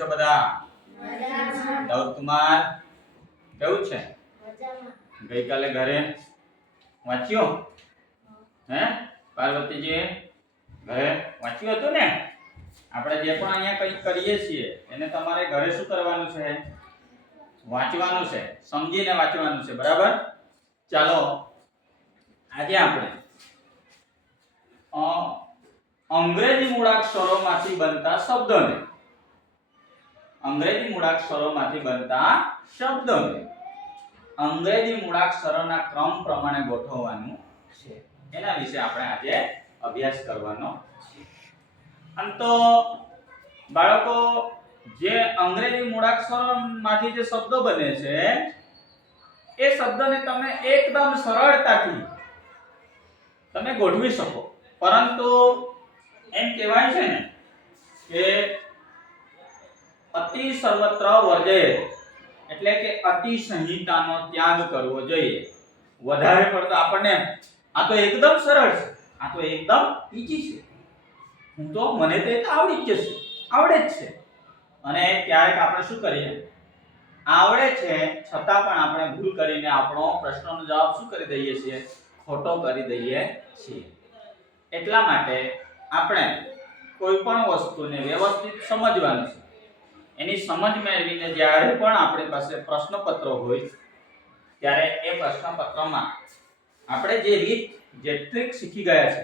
છો બધા? મજામાં. દૌરકુમાર કેવું છે? મજામાં. ગઈકાલે ઘરે વાંચ્યું? હે પાર્વતીજી ઘરે વાંચ્યું હતું ને? આપણે જે પણ અહીંયા કંઈક કરીએ છીએ એને તમારે ઘરે શું કરવાનું છે? વાંચવાનું છે, સમજીને વાંચવાનું છે, બરાબર? ચાલો આજે આપણે અંગ્રેજી મૂળાક્ષરોમાંથી બનતા શબ્દોને અંગ્રેજી મૂળાક્ષરોના ક્રમ પ્રમાણે ગોઠવવાનું છે. એના વિશે આપણે આજે અભ્યાસ કરવાનો છે. આમ તો બાળકો જે અંગ્રેજી મૂળાક્ષરોમાંથી જે શબ્દો બને છે એ શબ્દને તમે એકદમ સરળતાથી તમે ગોઠવી શકો, પરંતુ એમ કહેવાય છે ને કે અતિ સર્વત્ર વર્જેત, એટલે કે અતિ સંહિતાનો ત્યાગ કરવો જોઈએ. વધારે પડતો આપણને આ તો એકદમ સરળ છે, આ તો એકદમ ઈઝી છે, હું તો મને તો એ આવડી જ જશે, આવડે જ છે, અને ક્યારેક આપણે શું કરીએ, આવડે છે છતાં પણ આપણે ભૂલ કરીને આપણો પ્રશ્નનો જવાબ શું કરી દઈએ છીએ? ખોટો કરી દઈએ છીએ. એટલા માટે આપણે કોઈ પણ વસ્તુને વ્યવસ્થિત સમજવાનું છે. એની સમજ મેળવીને જ્યારે પણ આપણી પાસે પ્રશ્નપત્ર હોય ત્યારે એ પ્રશ્નપત્રમાં આપણે જે રીત, જે ટ્રીક શીખી ગયા છે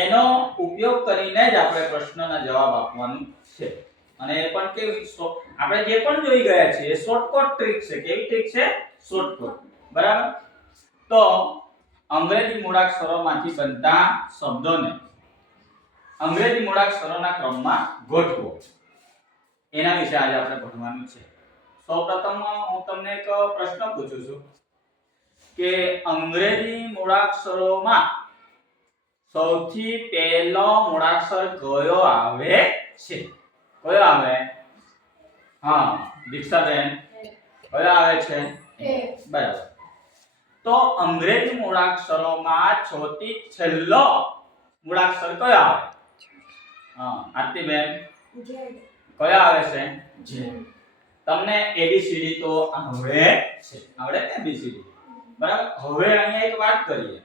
એનો ઉપયોગ કરીને જ આપણે પ્રશ્નના જવાબ આપવાનું છે. અને એ પણ કેવી, આપણે જે પણ જોઈ ગયા છે એ શોર્ટકટ ટ્રીક છે. કેવી ટ્રીક છે? શોર્ટકટ. બરાબર? તો અંગ્રેજી મૂળાક્ષરોમાંથી બનતા શબ્દોને અંગ્રેજી મૂળાક્ષરોના ક્રમમાં ગોઠવો. એના વિશે આજે આપણે ભણવાનું છે. સૌપ્રથમ હું તમને એક પ્રશ્ન પૂછું છું કે અંગ્રેજી મૂળાક્ષરોમાં સૌથી પહેલો મૂળાક્ષર કયો આવે છે? કયો આવે? હા, દીક્ષાબેન કયો આવે છે? બરાબર. તો અંગ્રેજી મૂળાક્ષરોમાં સૌથી છેલ્લો મૂળાક્ષર કયો આવે? હા, આરતીબેન કયો આવે છે? જે. તમને એબીસીડી તો આવડે છે, આવડે ને એબીસીડી? બરાબર. હવે અહીંયા એક વાત કરીએ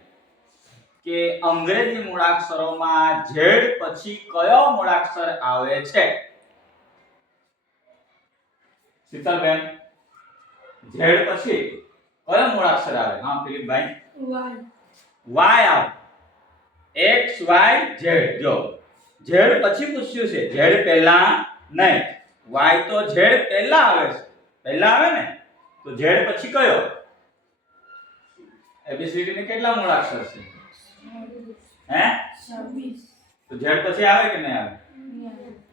કે અંગ્રેજી મૂળાક્ષરોમાં ઝેડ પછી કયો મૂળાક્ષર આવે છે? શીતલબેન, ઝેડ પછી કયો મૂળાક્ષર આવે? હા ફિલિપભાઈ, વાય આવે. X Y Z. જો ઝેડ પછી પૂછ્યું છે, ઝેડ પહેલા નહીં. વાય તો ઝેડ પહેલા આવે છે, પહેલા આવે ને, તો ઝેડ પછી કયો? એબીસીડી ને કેટલા મૂળાક્ષર છે? હે? 26. તો ઝેડ પછી આવે કે નહીં આવે?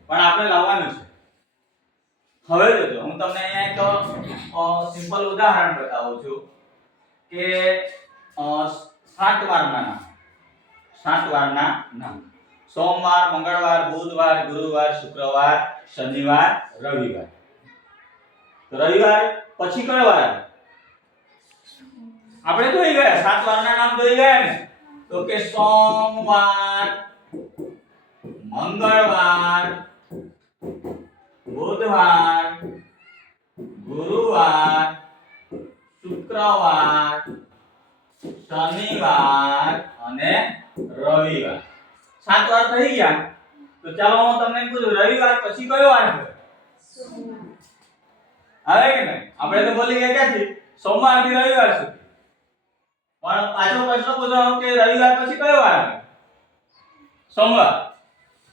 પણ આપણે લાવવાનું છે. હવે જોજો, હું તમને અહીંયા એક સિમ્પલ ઉદાહરણ બતાવું છું કે 7 વારના નામ. 7 વારના નામ: સોમવાર, મંગળવાર, બુધવાર, ગુરુવાર, શુક્રવાર, શનિવાર, રવિવાર. તો રવિવાર પછી કયો વાર આવે? આપણે જોઈ ગયા 7 વારના નામ જોઈ ગયા ને, તો કે સોમવાર, મંગળવાર, બુધવાર, ગુરુવાર, શુક્રવાર, શનિવાર અને રવિવાર. 7 વાર થઈ ગયા. તો ચાલો હું તમને પૂછું, રવિવાર પછી કયો વાર આવે? સોમવાર. આવે કે નહીં? આપણે તો બોલી ગયા ક્યાંથી? સોમવાર થી રવિવાર સુધી. પણ પાછો પ્રશ્ન પૂછવાનો કે રવિવાર પછી કયો વાર આવે? સોમવાર.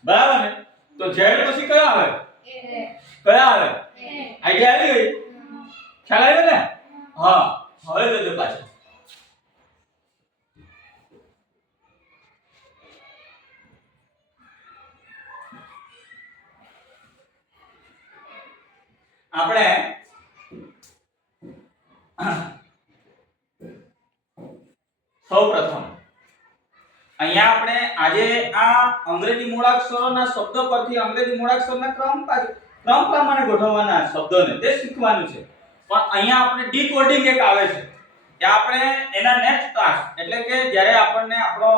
બરાબર ને? તો ઝેડ પછી કયો આવે? કયો આવે? આઈડિયા આવી ગઈ? ખ્યાલ આવ્યો ને? હા. હવે જોજો પાછો. આપણે સૌપ્રથમ અહીંયા આપણે આજે આ અંગ્રેજી મૂળાક્ષરોના શબ્દો પરથી અંગ્રેજી મૂળાક્ષરના ક્રમ પ્રમાણે ગોઠવવાના શબ્દોને તે શીખવાનું છે. પણ અહીંયા આપણે ડીકોડિંગ એક આવે છે કે આપણે એના નેક્સ્ટ ટાસ્ક, એટલે કે જ્યારે આપણને આપણો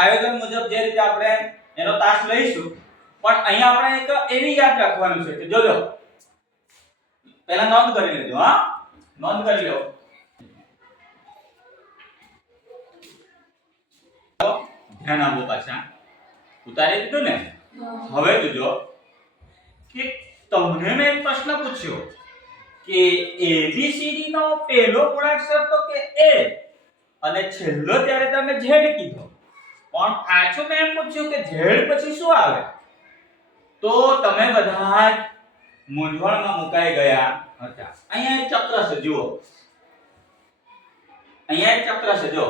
આયોજન મુજબ જે રીતે આપણે એનો તાસ લઈશું પણ અહીંયા આપણે એક એવી યાદ રાખવાનું છે કે જોજો પહેલા નોંધ કરી લેજો હા નોંધ કરી લો ધ્યાન આપો પાછા ઉતારી દીધું ને હવે જોજો કે તમને મેં એક પ્રશ્ન પૂછ્યો કે ABCD નો પહેલો મૂળાક્ષર તો કે A અને છેલ્લો ત્યારે તમે Z કીધો પણ પાછું મેં એમ પૂછ્યું કે Z પછી શું આવે તો તમે બધા મૂંઝવણમાં મુકાઈ ગયા હતા અહીંયા એક ચક્ર છે જુઓ અહીંયા એક ચક્ર છે જો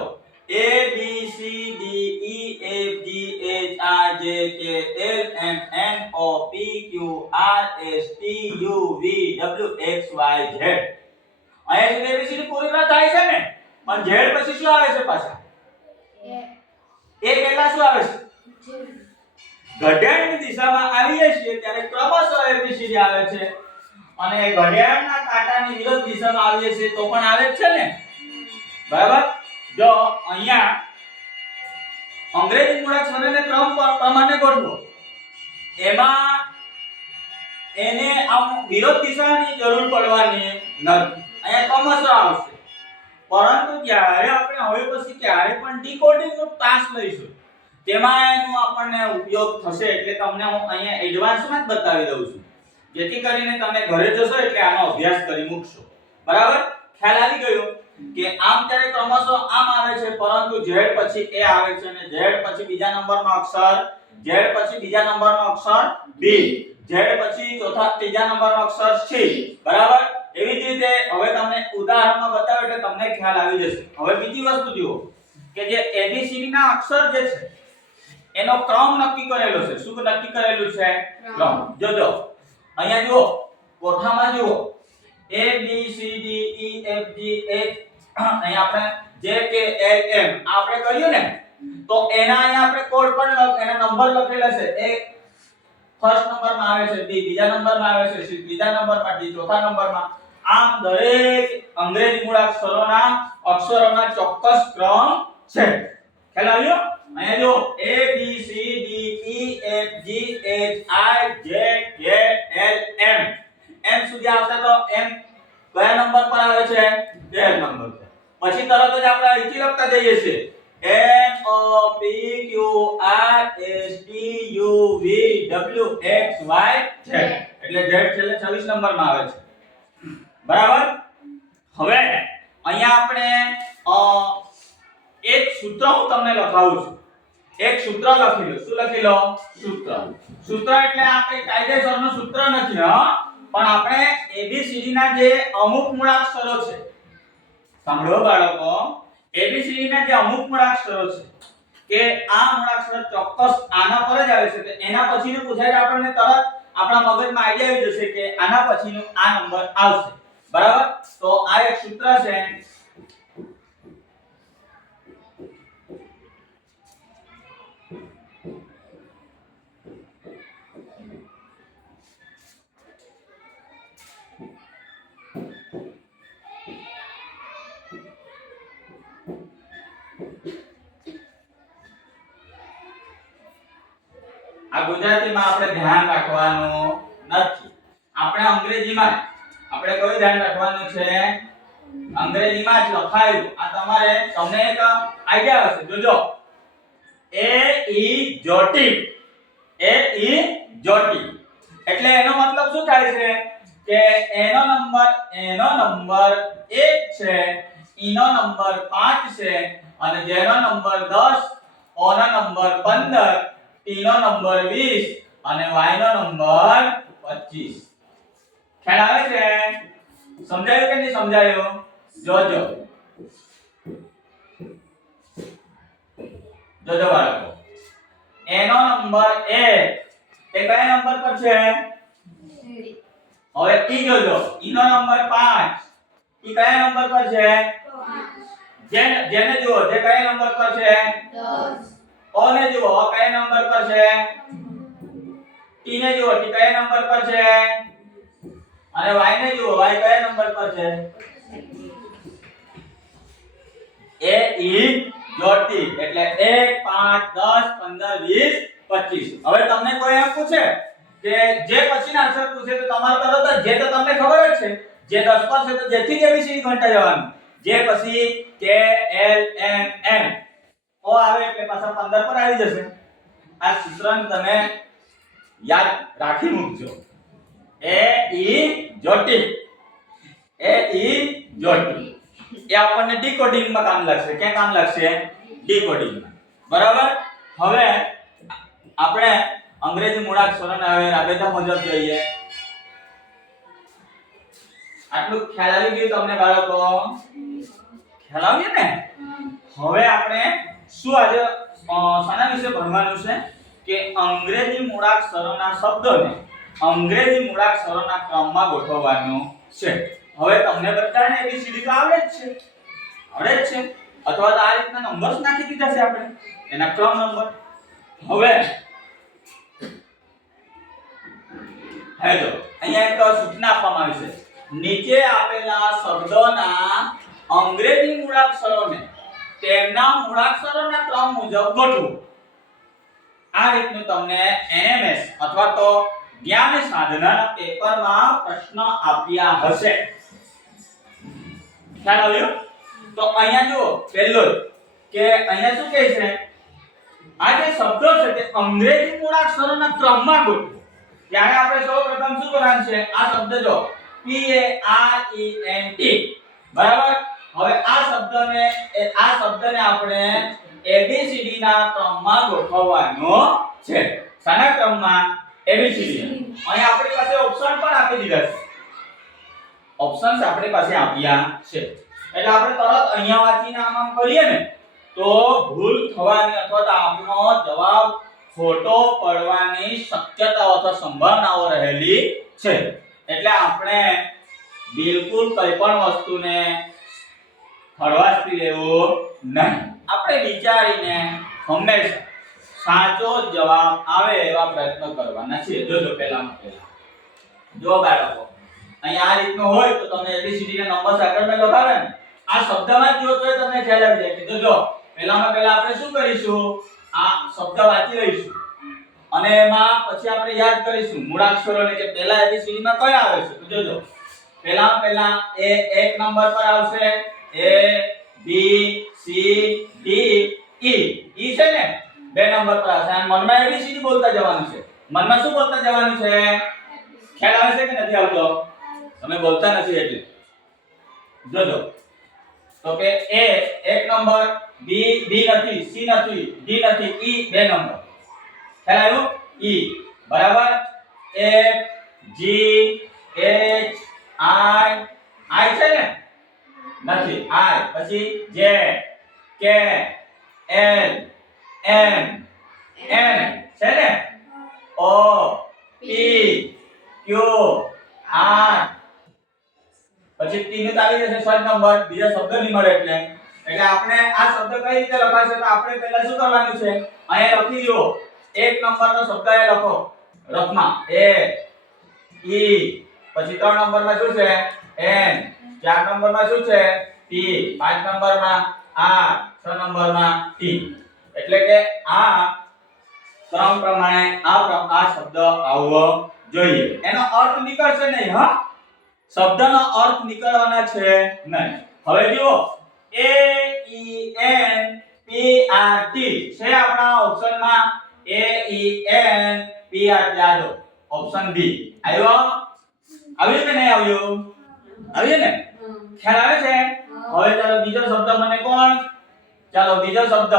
A B C D E F G H I J K L M N O P Q R S T U V W X Y Z અહીંયા સુધી ABCD પૂરી ના થાય છે ને પણ Z પછી શું આવે છે પાછા એ પહેલા શું આવે છે ઘડિયાળની દિશામાં આવીએ છીએ ત્યારે ક્રમશઃ ABCD આવે છે અને ઘડિયાળના કાંટાની વિરુદ્ધ દિશામાં આવીએ છીએ તો પણ આવે જ છે ને બરાબર જો અહીંયા અંગ્રેજી મૂળાક્ષરોને ક્રમ પ્રમાણે ગોઠવો એમાં એને આમ વિરુદ્ધ દિશાની જરૂર પડવાની નથી અહીંયા ક્રમશઃ આવશે પરંતુ જ્યારે આપણે હવે પછી ક્યારે પણ ડીકોડિંગ નો ક્લાસ લઈશું તેમાં એનો આપણને ઉપયોગ થશે એટલે તમને હું અહીંયા એડવાન્સમાં જ બતાવી દઉં છું જેથી કરીને તમે ઘરે જશો એટલે આનો અભ્યાસ કરી મૂકશો બરાબર ખ્યાલ આવી ગયો કે આમ ત્યારે ક્રમશઃ આમ આવે છે પરંતુ Z પછી A આવે છે અને Z પછી બીજા નંબરનો અક્ષર Z પછી બીજા નંબરનો અક્ષર B Z પછી ત્રીજા નંબરનો અક્ષર C બરાબર એવી જ રીતે હવે તમને ઉદાહરણમાં બતાવ્યું એટલે તમને ખ્યાલ આવી જશે હવે બીજી વસ્તુ જુઓ કે જે ABCD ના અક્ષર જે છે એનો ક્રમ નક્કી કરેલો છે શું નક્કી કરેલું છે ક્રમ જોજો અહીંયા જુઓ કોઠામાં જુઓ A B C D E F G H અહીંયા આપણે J K L M આપણે કર્યું ને તો એના અહીંયા આપણે કોડ પણ એના નંબર લખેલા છે A ફર્સ્ટ નંબરમાં આવે છે B બીજા નંબરમાં આવે છે C ત્રીજા નંબરમાં D ચોથા નંબરમાં આમ દરેક અંગ્રેજી મૂળાક્ષરોના અક્ષરોના ચોક્કસ ક્રમ છે ખ્યાલ આવ્યો અહીંયા જો A B C D E F G H I J K L M M સુધી આવશે તો M કયા નંબર પર આવે છે 13 નંબર પર પછી તરત જ આપણે અહીંથી લખતા જઈએ છીએ N O P Q R S T U V W X Y Z એટલે Z છેલ્લે 26 નંબરમાં આવે છે બરાબર હવે અહીંયા આપણે એક સૂત્ર હું તમને લખાવું છું એક સૂત્ર લખી લો શું લખી લો સૂત્ર એટલે આ કઈ કાયદેસરનું સૂત્ર નથી હા પણ આપણે ABCD ના જે અમુક મૂળાક્ષરો છે સાંભળો બાળકો ABCD ના જે અમુક મૂળાક્ષરો છે કે આ મૂળાક્ષર ચોક્કસ આના પર જ આવે છે તો એના પછીનું પૂછાય તો આપણને તરત આપણા મગજમાં આઈડિયા આવી જશે કે આના પછીનું આ નંબર આવશે બરાબર તો આ એક સૂત્ર છે આ ગુજરાતીમાં આપણે ધ્યાન રાખવાનું નથી આપણે અંગ્રેજીમાં આપણે કયું ધ્યાન રાખવાનું છે અંગ્રેજીમાં જ લખાયું આ તમારે તમને એક આઈડિયા હશે જોજો A E જોટી એટલે એનો મતલબ શું થાય છે કે એનો નંબર 1 છે E નો નંબર 5 છે અને J નો નંબર 10 O નો નંબર 15 T નો નંબર 20 અને Y નો નંબર 25 ખ્યાલ આવે છે સમજાયું કે નહીં સમજાયું જોજો બાળકો એનો નંબર 1 એ કયા નંબર પર છે હવે ઈ જોજો ઈ નો નંબર 5 ઈ કયા નંબર પર છે જેને જુઓ જે કયા નંબર પર છે 10 O ને જુઓ કયા નંબર પર છે T ને જુઓ T કયા નંબર પર છે અને Y ને જુઓ Y કયા નંબર પર છે A E જોટી એટલે 1 5 10 15 20 25 હવે તમને કોઈ એમ એમ પૂછે કે જે પછીના અક્ષર પૂછે તો તમારે તરત જ જે તો તમને ખબર જ છે જે 10 પર છે તો જેથી જ ABCD ગણતા જવાનું જે પછી K L M N O આવે એટલે પાછા 15 પર આવી જશે આ સૂત્રને તમે યાદ રાખી મૂકજો A E જોટી A E જોટી એ આપણને ડીકોડિંગ માં કામ લાગશે ક્યાં કામ લાગશે ડીકોડિંગ માં બરાબર હવે આપણે અંગ્રેજી મૂળાક્ષરોને હવે રાબેતા મુજબ જોઈએ આટલું ખ્યાલ આવી ગયું તમને બાળકો ખ્યાલ આવ્યો ને હવે આપણે શું આજે શાના વિશે ભણવાનું છે કે અંગ્રેજી મૂળાક્ષરોના શબ્દોને અંગ્રેજી મૂળાક્ષરોના ક્રમમાં ગોઠવવાનું છે હવે તમને બધાને ABCD તો આવડે જ છે અથવા તો આ રીતના નંબર્સ નાખી દીધા છે આપણે એના ક્રમ નંબર હવે હેલો અહીંયા એક સૂચના આપવામાં આવી છે નીચે આપેલા શબ્દોના અંગ્રેજી મૂળાક્ષરોને તેમના મૂળાક્ષરોના ક્રમ મુજબ ગોઠવો આ રીતનું તમને NMS અથવા તો જ્ઞાન સાધનાના પેપરમાં પ્રશ્ન આપ્યા હશે ખ્યાલ આવ્યો તો અહીંયા જુઓ પહેલો કે અહીંયા શું કહે છે આ જે શબ્દો છે તે અંગ્રેજી મૂળાક્ષરોના ક્રમમાં ગોઠવો ત્યારે આપણે સૌપ્રથમ શું કરવાનું છે આ શબ્દ જો P A R E N T બરાબર હવે આ શબ્દને આપણે ABCD ના ક્રમમાં ગોઠવવાનો છે શાના ક્રમમાં ABCD અહીં આપણી પાસે ઓપ્શન પણ આપી દીધા છે ઓપ્શન્સ આપણી પાસે આપ્યા છે એટલે આપણે તરત અહીંયા વાંચીને આમ કરીએ ને તો ભૂલ થવાની અથવા તો આપણો જવાબ ખોટો પડવાની શક્યતાઓ અથવા સંભાવનાઓ રહેલી છે એટલે આપણે બિલકુલ કોઈ પણ વસ્તુને હળવાશથી લેવું નહીં આપણે વિચારીને હંમેશા સાચો જવાબ આવે એવા પ્રયત્નો કરવાના છે જોજો પહેલા જો બાળકો અહીંયા આ રીતનું હોય તો તમે ABCD ના નંબર આગળમાં લખાવે ને આ શબ્દમાં જો તો તમને ખ્યાલ આવી જાય કે જોજો પહેલા આપણે શું કરીશું આ શબ્દ વાંચી લઈશું અને એમાં પછી આપણે યાદ કરીશું મૂળાક્ષરોને કે પહેલા ABCD માં કયા આવે છે તો જોજો પહેલા એ એક નંબર પર આવશે A B C D E E છે ને બે નંબર પર આવશે અને મનમાં ABCD બોલતા જવાનું છે મનમાં શું બોલતા જવાનું છે ખ્યાલ આવે છે કે નથી આવતો તમે બોલતા નથી એટલે જોજો તો કે A એક નંબર B નથી C નથી D નથી E બે નંબર ખ્યાલ આવ્યો E બરાબર F G H I છે ને નથી I પછી J K L M N છે ને O P Q R પછી T નું આવી જશે શોર્ટ નંબર બીજા શબ્દ નહીં મળે એટલે આપણે આ શબ્દ કઈ રીતે લખાશે તો આપણે પહેલા શું કરવાનું છે અહીંયા લખી દો એક નંબરનો શબ્દ એ લખો રફમાં A E પછી 3 નંબરમાં શું છે N 4 નંબરમાં શું છે P 5 નંબરમાં R 6 નંબરમાં T એટલે કે આ ક્રમ પ્રમાણે આ શબ્દ આવવો જોઈએ એનો અર્થ નીકળશે નહીં હા શબ્દનો અર્થ નીકળવાના છે નહીં હવે જુઓ A E N P R T છે આપણા ઓપ્શનમાં A E N P R T આજો ઓપ્શન B આવ્યો કે નહીં આવ્યો ને ખ્યાલ આવે છે હવે ચાલો બીજો શબ્દ મને કોણ ચાલો બીજો શબ્દ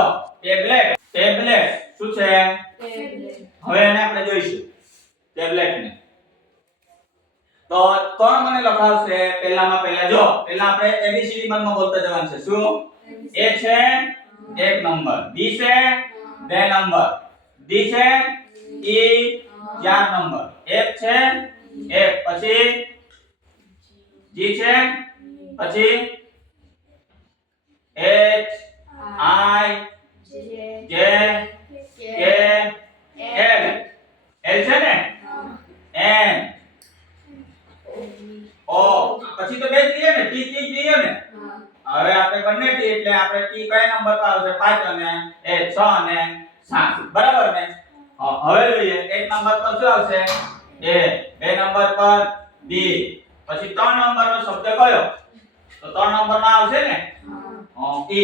ટેબ્લેટ શું છે હવે એને આપણે જોઈશું ટેબ્લેટ ને તો કોણ મને લખાવશે પહેલા જો પહેલા આપણે ABCD માં બોલતા જવાનું છે શું A છે એક નંબર B છે બે નંબર D છે E 4 નંબર F છે F પછી G છે પછી H I J K L L છે ને N O પછી તો બે જ રહીએ ને T રહીએ ને હવે આપણે બંને T એટલે આપણે T કયા નંબર પર આવશે 5 અને H 6 અને 7 બરાબર ને હવે જોઈએ એક નંબર પર શું આવશે a, બે નંબર પર b, પછી 3 નંબરનો શબ્દ કયો તો 3 નંબરમાં આવશે ને e,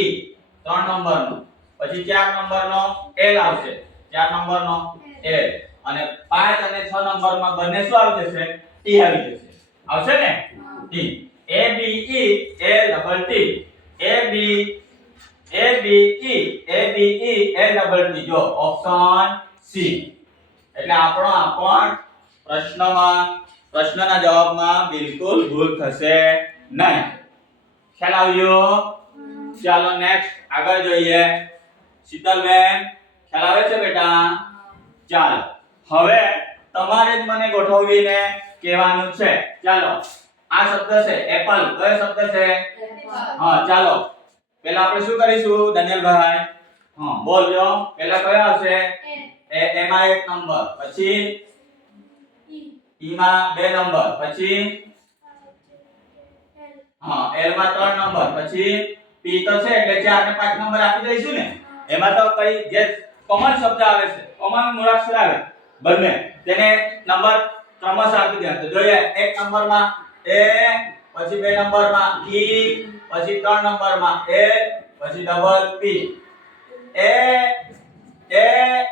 3 નંબરનો, પછી 4 નંબરનો l આવશે, 4 નંબરનો l, અને 5 અને 6 નંબરમાં બંને શું આવી જશે t આવી જશે, આવશે ને t, a b e l double t, a b a b e a b e l double t, જો ઓપ્શન c. એટલે આપણો આ પણ પ્રશ્નના જવાબમાં બિલકુલ ભૂલ થશે નહીં. ખ્યાલ આવ્યો? ચાલો નેક્સ્ટ આગળ જોઈએ. શીતલબેન ખ્યાલ આવે છે બેટા? ચાલો હવે તમારે જ મને ગોઠવીને કહેવાનું છે. ચાલો આ શબ્દ છે એપલ. કયો શબ્દ છે? હા ચાલો પહેલા આપણે શું કરીશું દનિયલભાઈ? હા બોલજો. પહેલા કયો આવશે? એમાં એક નંબર, પછી ઈ માં બે નંબર, પછી હા એલ માં 3 નંબર, પછી પી તો છે એટલે 4 ને 5 નંબર આપી દઈશું ને. એમાં તો કઈ જે કોમન શબ્દ આવે છે, કોમન મૂળાક્ષર આવે બંને, તેને નંબર ક્રમશઃ આપી દે. તો જોઈએ એક નંબરમાં એ, પછી બે નંબરમાં ઈ, પછી 3 નંબરમાં એલ, પછી ડબલ પી, એ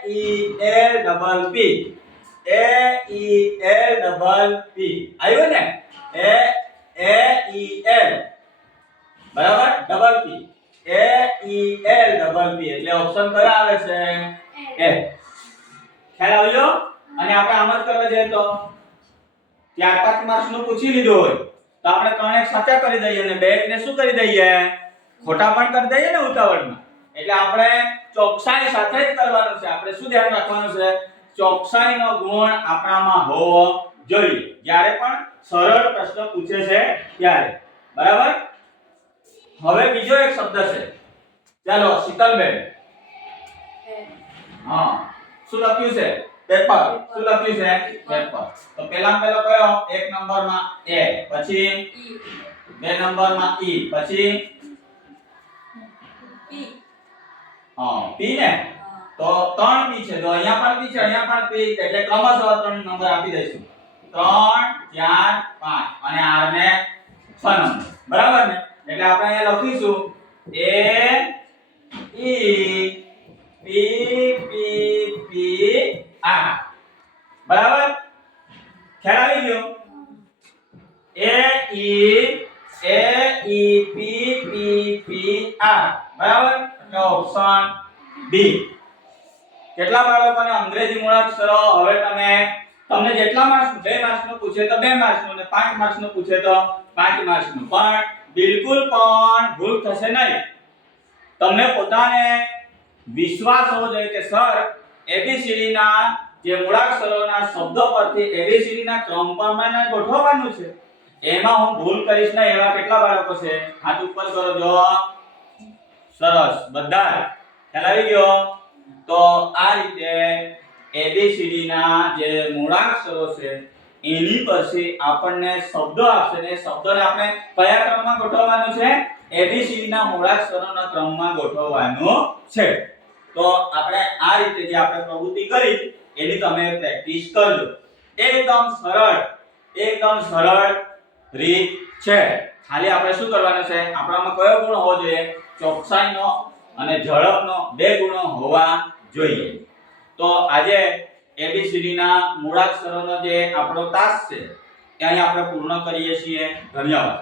ઈ એલ ડબલ પી, એ ઈ એલ ડબલ પી. આવ્યું ને? એ ઈ એલ બરાબર ડબલ પી, એ ઈ એલ ડબલ પી, એટલે ઓપ્શન કયો આવે છે? એ. ખ્યાલ આવ્યો? અને આપણે આમ જ કરવા જઈએ તો 4-5 માર્ક્સ નું પૂછી લીધું હોય તો આપણે 3 એક સાચા કરી દઈએ અને 2 ને શું કરી દઈએ? ખોટા પણ કરી દઈએ ને ઉતાવળમાં. એટલે આપણે ચોકસાઈ સાથે જ કરવાનું છે. આપણે શું ધ્યાન રાખવાનું છે? ચોકસાઈનો ગુણ આપણામાં હોવો જોઈએ જ્યારે પણ સરળ પ્રશ્ન પૂછે છે ત્યારે. બરાબર? હવે બીજો એક શબ્દ છે. ચાલો શીતલબેન. હા શું લખ્યું છે? પેપર. શું લખ્યું છે? પેપર. તો પહેલા કયો? એક નંબરમાં એ, પછી બે નંબરમાં ઈ, પછી હા પી ને. તો 3 પી છે, તો અહીંયા પણ પી છે, અહીંયા પણ પી, એટલે ક્રમશઃ 3 નંબર આપી દઈશું. 3 4 5 અને r ને 6 નંબર. બરાબર ને? એટલે આપણે અહીંયા લખીશું a e p p p r. બરાબર? ખ્યાલ આવી ગયો? a e p p p r. બરાબર? એટલે ઓપ્શન બી. કેટલા બાળકોને અંગ્રેજી મૂળાક્ષરો હવે તમને જેટલા માર્ક્સ 2 માર્ક્સનું પૂછે તો 2 માર્ક્સનું અને 5 માર્ક્સનું પૂછે તો 5 માર્ક્સનું, પણ બિલકુલ પણ ભૂલ થશે નહીં. તમને પોતાને વિશ્વાસ હોવો જોઈએ કે સર ABCD ના જે મૂળાક્ષરોના શબ્દો પરથી ABCD ના ક્રમ પ્રમાણે ગોઠવવાનું છે. એમાં હું ભૂલ કરીશ નહીં એવા કેટલા બાળકો છે? હાથ ઉપર કરો જો. સરસ, બધા ખ્યાલ આવી ગયો? તો આ રીતે ABCD ના જે મૂળાક્ષરો છે એની પછી આપણને શબ્દો આપશે ને શબ્દોને આપણે કયા ક્રમમાં ગોઠવવાનું છે? ABCD ના મૂળાક્ષરોના ક્રમમાં ગોઠવવાનું છે. તો આપણે આ રીતે જે આપણે પ્રવૃત્તિ કરી એની તમે પ્રેક્ટિસ કરજો. એકદમ સરળ રીત છે. ખાલી આપણે શું કરવાનું છે? આપણામાં કયો ગુણ હોવો જોઈએ? ચોકસાઈનો અને ઝડપનો, 2 ગુણો હોવા જોઈએ. તો આજે ABCD ના મૂળાક્ષરોનો જે આપણો તાસ છે ત્યાં આપણે પૂર્ણ કરીએ છીએ. ધન્યવાદ.